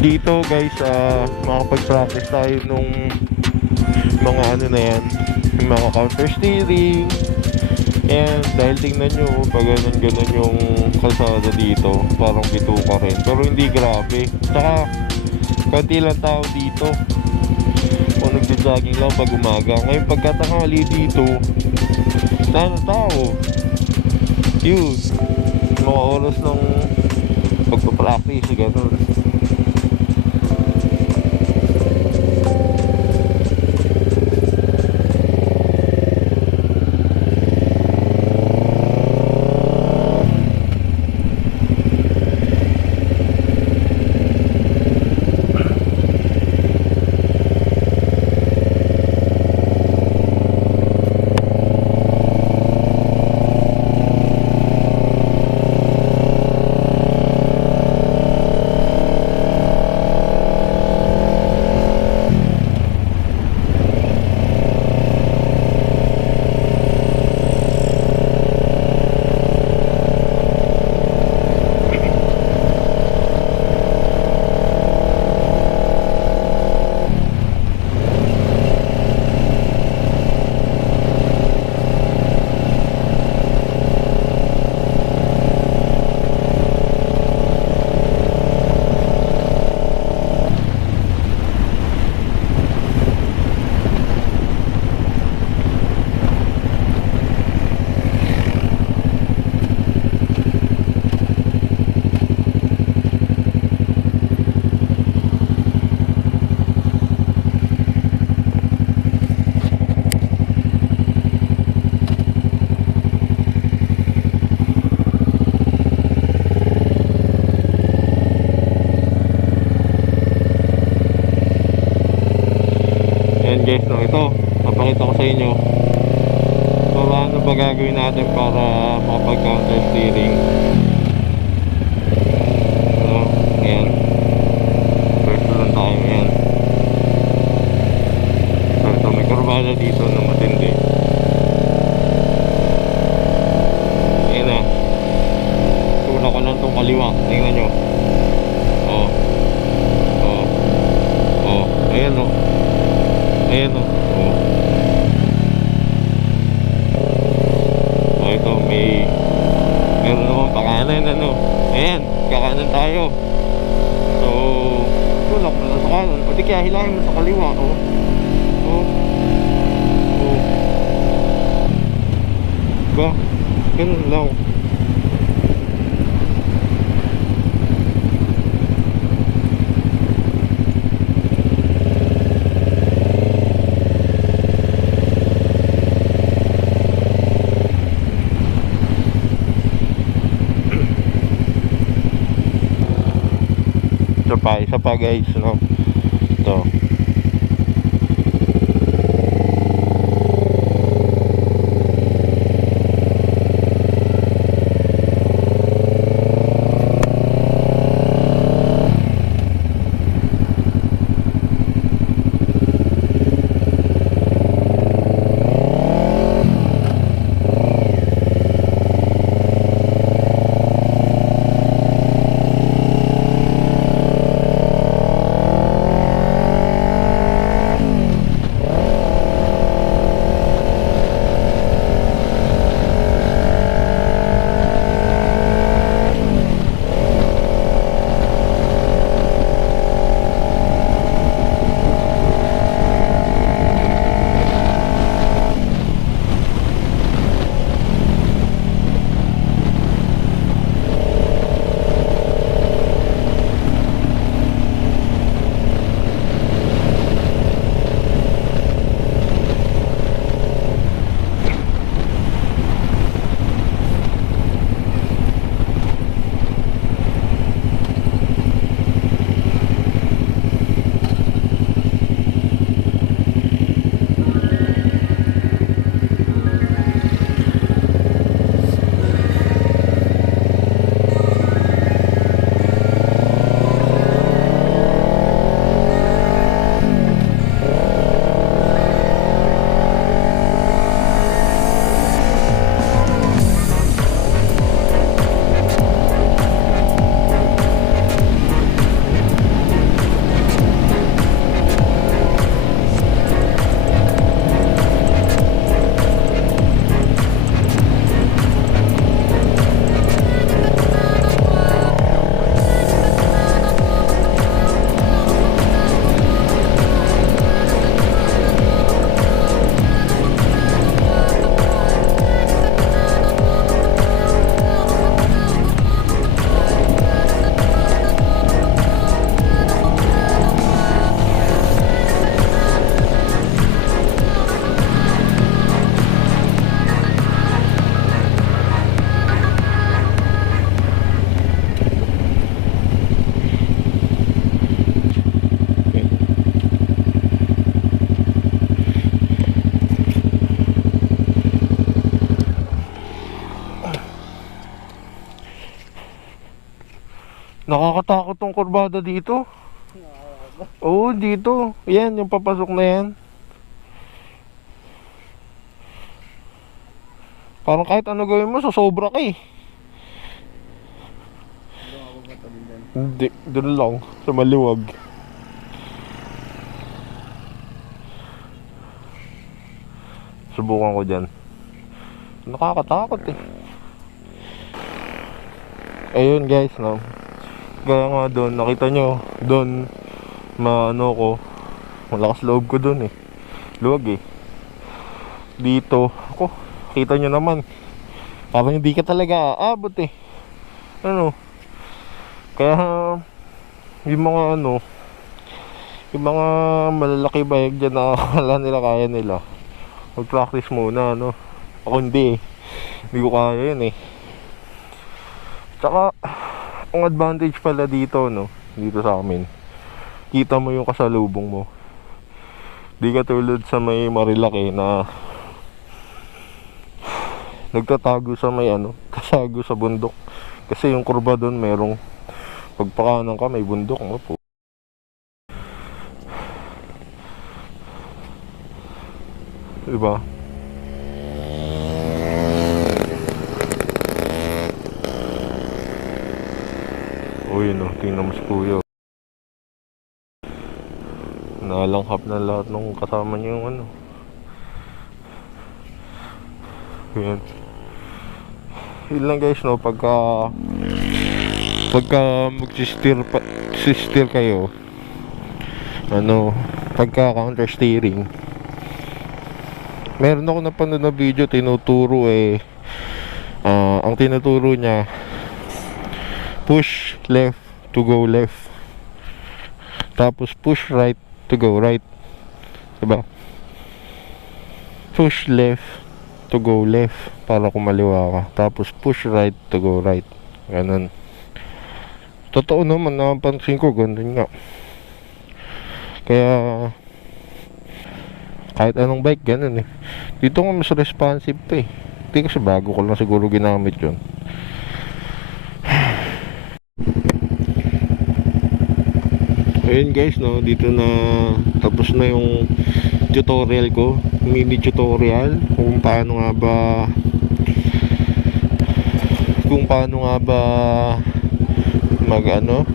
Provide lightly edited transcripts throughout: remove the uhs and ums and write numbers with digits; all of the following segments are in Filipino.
Dito guys, makapag-practice tayo nung mga ano na yan, yung mga counter steering. And dahil tingnan nyo, pag ganun yung kalsada dito, parang bituka rin, pero hindi grabe. Tsaka konti lang tao dito, kung nagja-jogging lang pag umaga. Ngayon pagkatanghali dito, na tao yun, mga oras ng pagpa-practice, ganun. Ayan guys, no, ito papakita ko sa inyo paano ba gagawin natin para makapag counter steering. No, ayan, first lang tayo. Ayan, so may kurbada dito na matindi. Ayan na, tulak ko lang itong kaliwa, tingnan nyo. Ayan o, ayan o. Ito meron naman pakanan, ano. Ayan, kakanan tayo. So tulak mo lang sa kanan, pati kaya hilahin mo sa kaliwa. Ba, ganun lang. Isa pa guys, no? Ito. Nakakatakot tong kurbada dito. Oo, dito. Yan, yung papasok na yan. Parang kahit ano gawin mo, sosobra ka eh. Hindi, doon lang. Sa maliwag. Subukan ko dyan. Nakakatakot eh. Ayun guys, no. Gaya nga doon, nakita nyo, doon, maano ko, malakas loob ko doon eh. Luwag eh. Dito, ako, kita nyo naman. Parang hindi ka talaga aabot eh. Ano, kaya, yung mga ano, yung mga malalaki bayag dyan na wala nila, kaya nila. Mag-practice muna, ano. Ako hindi eh. Hindi ko kaya yun eh. Tsaka, ang advantage pala dito, no, dito sa amin, kita mo yung kasalubong mo. Di ka tulad sa may Marilaki na nagtatago sa may ano, tasago sa bundok. Kasi yung kurba doon merong pagpakanan ka, may bundok mo po. Diba? O yun o, tingnan mo si kuya. Nalanghap na lahat nung kasama niyo yung ano. Yan. Yun lang guys, no, pagka sister kayo, ano, pagka counter steering, meron ako napanood na video, tinuturo eh, ang tinuturo niya, push left to go left, tapos push right to go right, diba? Push left to go left para kumaliwa ka, tapos push right to go right, ganun. Totoo naman, napansin ko ganun nga. Kaya kahit anong bike ganun eh. Dito nga mas responsive pa eh. Hindi kasi bago ko lang siguro ginamit yun. Ayun guys, no, dito na tapos na yung tutorial ko, mini tutorial kung paano nga ba mag ano,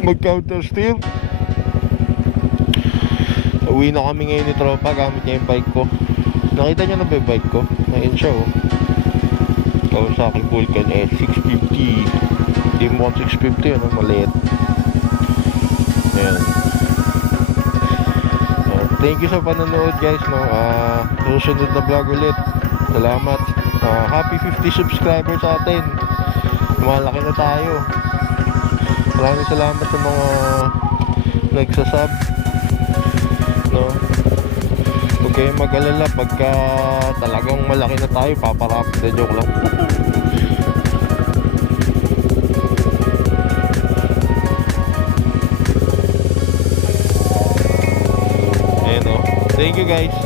mag counter steer. Uwi na kami ngayon ni tropa, gamit niya yung bike ko. Nakita niyo na ba yung bike ko? Ayun siya oh, Kawasaki Vulcan S650. Team 1650, ano, maliit. Ayan. Thank you sa panonood guys, no. Susunod na vlog ulit. Salamat. Happy 50 subscribers sa atin. Malaki na tayo. Maraming salamat sa mga nagsasub, no. Huwag kayong mag-alala pagka talagang malaki na tayo, paparap na, joke lang. Thank you guys.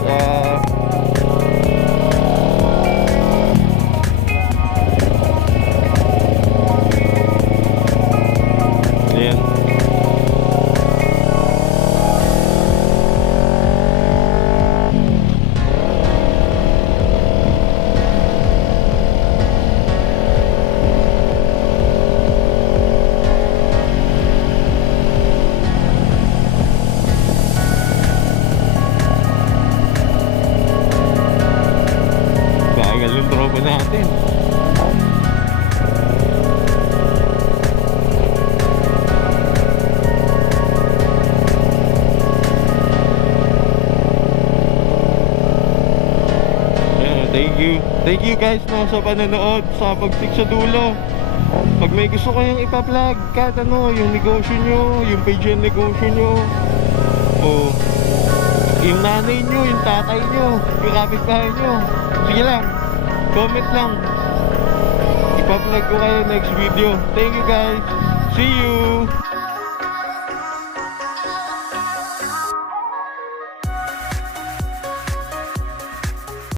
Ayan. Natin. Thank you guys, no, sa panonood, sa pagsik sa dulo. Pag may gusto kayong ipa-vlog, kahit ano, yung negosyo nyo, yung page yung negosyo nyo, o yung nanay nyo, yung tatay nyo, yung kapitbahay nyo, sige lang, comment lang. Ipa-vlog ko kayo next video. Thank you guys. See you.